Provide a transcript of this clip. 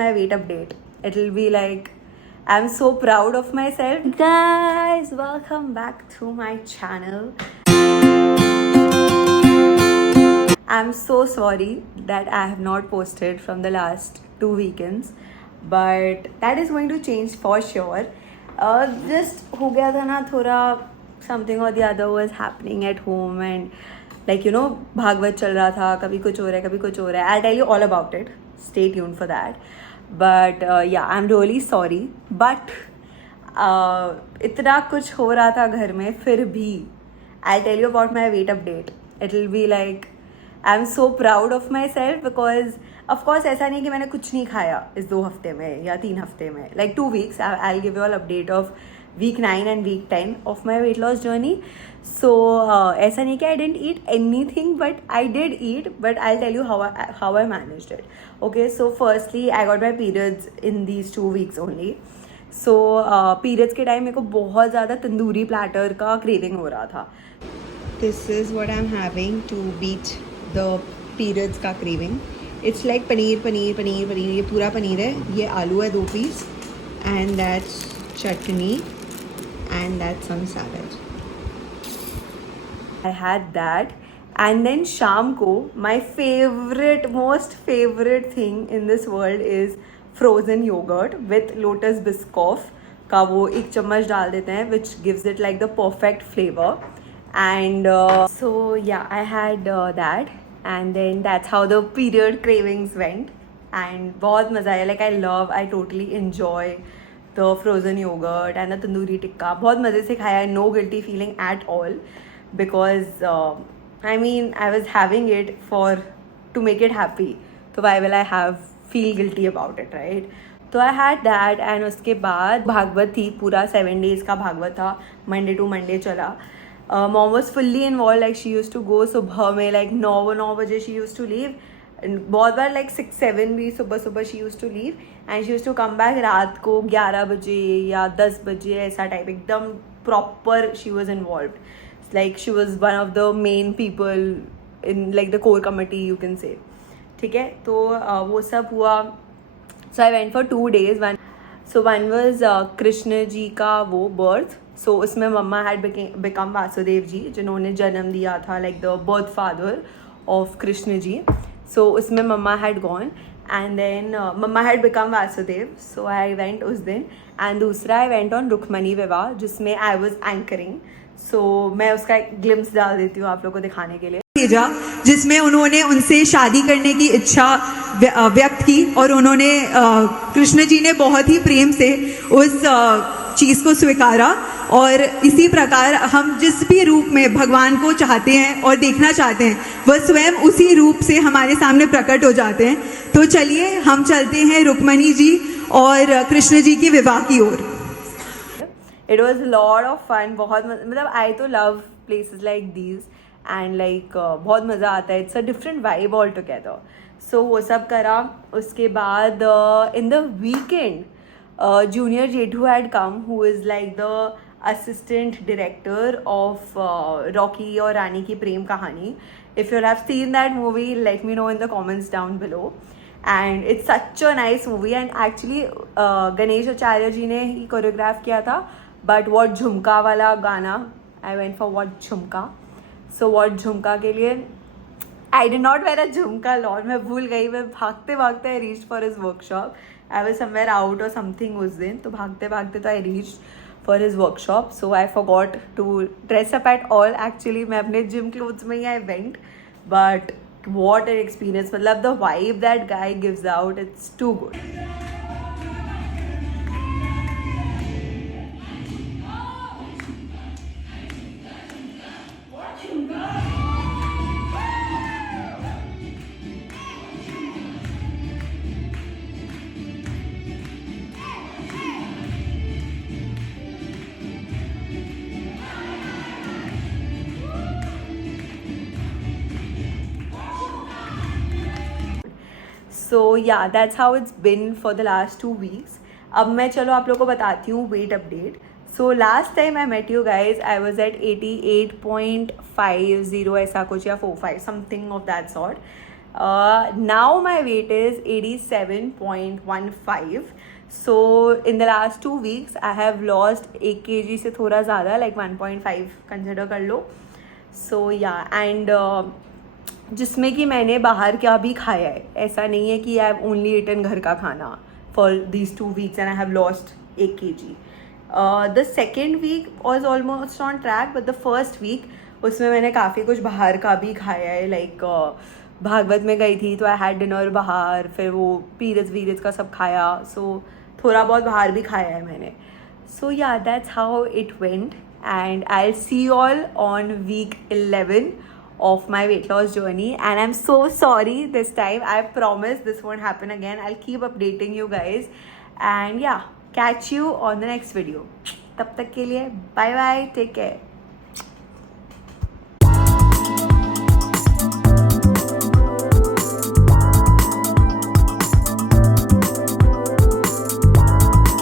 my weight update. It'll be like, I'm so proud of myself. Guys, welcome back to my channel. I'm so sorry that I have not posted from the last 2 weekends, but that is going to change for sure. Just हो गया था ना थोड़ा, something or the other was happening at home and like Bhagavat चल रहा था, कभी कुछ हो रहा है कभी कुछ हो रहा है. I'll tell you all about it. Stay tuned for that. But yeah, I'm really sorry. But इतना कुछ हो रहा था घर में फिर भी I'll tell you about my weight update. It'll be like, I'm so proud of myself because of course ऐसा नहीं कि मैंने कुछ नहीं खाया इस 2 हफ्ते में या 3 हफ्ते में. Like 2 weeks. I'll give you all update of week 9 and week 10 of my weight loss journey. So ऐसा नहीं कि I didn't eat anything, but I did eat. But I'll tell you how I managed it. Okay, so firstly I got my periods in these 2 weeks only. So periods के time मेरे को बहुत ज़्यादा tandoori platter का craving हो रहा था. This is what I'm having to beat the periods का craving. It's like paneer paneer paneer paneer. ये पूरा पनीर है, ये आलू है 2 piece, and that's chutney, and that's some salad. I had that, and then शाम को my most favorite thing in this world is frozen yogurt with lotus biscoff का वो 1 चम्मच डाल देते हैं, which gives it like the perfect flavor. And so yeah, I had that, and then that's how the period cravings went. And बहुत मज़ा आया. Like I totally enjoy the frozen yogurt and the tandoori tikka. बहुत मज़े से खाया. No guilty feeling at all because I mean I was having it to make it happy. So why will I feel guilty about it, right? तो I had that, and उसके बाद भागवत थी. पूरा 7 days का भागवत था. Monday to Monday चला. Mom was fully involved. Like she used to go सुबह में like 9 बजे she used to leave. And बहुत बार like 6-7 भी सुबह she used to leave, and she used to come back रात को 11 बजे या 10 बजे ऐसा टाइप. एकदम proper she was involved. Like she was one of the main people in like the core committee, you can say. ठीक है, तो वो सब हुआ. So I went for 2 days. One was Krishna ji का वो birth. So उसमें मम्मा had become वासुदेव जी, जिन्होंने जन्म दिया था, like the birth father of Krishna ji. So उसमें मम्मा had gone, and then mamma had become Vasudev. So I went उस दिन, and दूसरा I went on रुक्मणी विवाह, जिसमें I was anchoring. So मैं उसका एक ग्लिम्स डाल देती हूँ आप लोगों को दिखाने के लिए. जिसमें उन्होंने उनसे शादी करने की इच्छा व्यक्त की, और उन्होंने कृष्ण जी ने बहुत ही प्रेम से उस चीज़ को स्वीकारा. और इसी प्रकार हम जिस भी रूप में भगवान को चाहते हैं और देखना चाहते हैं, वह स्वयं उसी रूप से हमारे सामने प्रकट हो जाते हैं. तो चलिए हम चलते हैं रुक्मणी जी और कृष्ण जी की विवाह की ओर. It was a lot of fun. बहुत मतलब I तो love places like these, and like बहुत मज़ा आता है. It's a different vibe altogether. So वो सब करा. उसके बाद in the weekend Junior Jethu had come, who is like the assistant director of Rocky और रानी की प्रेम कहानी. If you have seen that movie, let me know in the comments down below. And it's such a nice movie, and actually Ganesh Acharya जी ने ही choreograph किया था. But what झुमका वाला गाना, I went for what झुमका. So what झुमका के लिए I did not wear a झुमका लॉन. मैं भूल गई. मैं भागते भागते I reached for his workshop. I was somewhere out or something उस दिन, तो भागते भागते तो I reached for his workshop. So I forgot to dress up at all. Actually मैं अपने gym clothes में ही I went. But what an experience. मतलब the vibe that guy gives out, it's too good. So yeah, that's how it's been for the last 2 weeks. अब मैं चलो आप लोगों को बताती हूँ weight update. So last time I met you guys, I was at 88.50 ऐसा कुछ या 45 something of that sort. Now my weight is 87.15. So in the last 2 weeks I have lost 1 kg से थोड़ा ज़्यादा, like 1.5 कंसिडर कर लो. So yeah, and जिसमें कि मैंने बाहर का भी खाया है. ऐसा नहीं है कि आई हैव ओनली ईटन घर का खाना for these 2 weeks and I have lost 1 kg. The second week was almost on track, but the first week उसमें मैंने काफ़ी कुछ बाहर का भी खाया है. लाइक भागवत में गई थी तो आई हैड डिनर बाहर, फिर वो पीरज वीरज का सब खाया. सो थोड़ा बहुत बाहर भी खाया है मैंने. सो या that's how it went and I'll see you all on week 11 of my weight loss journey, and I'm so sorry this time. I promise this won't happen again. I'll keep updating you guys, and yeah, catch you on the next video. तब तक के लिए bye bye, take care.